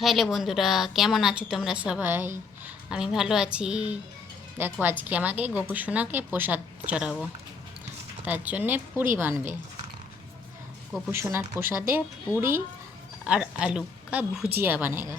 Hello বন্ধুরা, কেমন আছো তোমরা সবাই? আমি ভালো আছি। দেখো, আজকে আমাকে গোপু সোনাকে প্রসাদ চড়াবো। তার জন্যে পুরি বানবে। গোপু প্রসাদে পুরি আর আলু কা ভুজিয়া বানেগা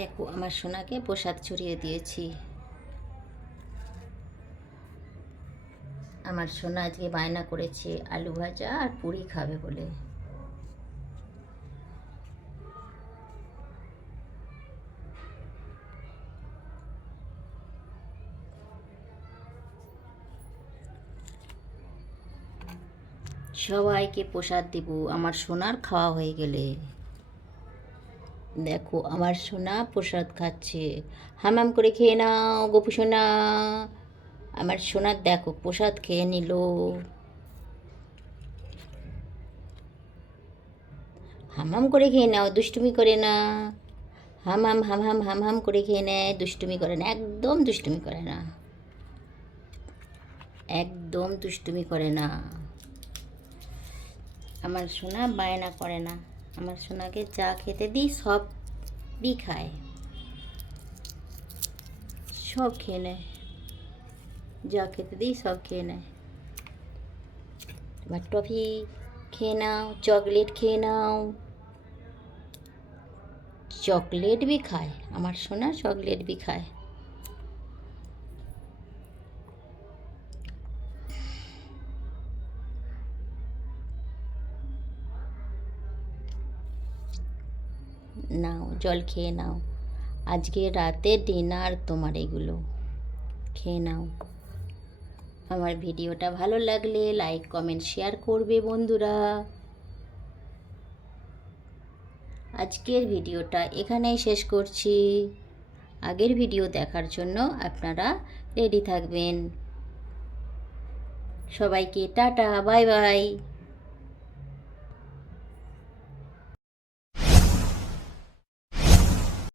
দেখো, আমার সোনাকে প্রসাদ ছড়িয়ে দিয়েছি। আমার সোনা আজকে বায়না করেছে, আলু ভাজা আর পুরি খাবে বলে। সবাইকে প্রসাদ দেব, আমার সোনার খাওয়া হয়ে গেলে। দেখো, আমার সোনা প্রসাদ খাচ্ছে। হামাম করে খেয়ে নাও, গোপু সোনা। আমার সোনার দেখো, প্রসাদ খেয়ে নিল। হামাম করে খেয়ে নাও, দুষ্টুমি করে না। হামাম হামহাম হাম হাম হাম হাম করে খেয়ে নেয়, দুষ্টুমি করে না, একদম দুষ্টুমি করে না। একদম দুষ্টুমি করে না। আমার সোনা বায়না করে না। আমার সোনাকে যা খেতে দিই সবই খায়। সব খেয়ে নেয়। যা খেতে দিই, সব খেয়ে নেয়। এবার টফি খেয়ে নাও, চকলেট খেয়ে নাও। চকলেট বি খায়, আমার সোনা চকলেট বি খায়। নাও, জল খেয়ে নাও। আজকে রাতে ডিনার তোমার এগুলো। খেয়ে নাও। আমার ভিডিওটা ভালো লাগলে লাইক কমেন্ট শেয়ার করবে বন্ধুরা। আজকের ভিডিওটা এখানেই শেষ করছি। আগের ভিডিও দেখার জন্য আপনারা রেডি থাকবেন। সবাইকে টাটা বাই বাই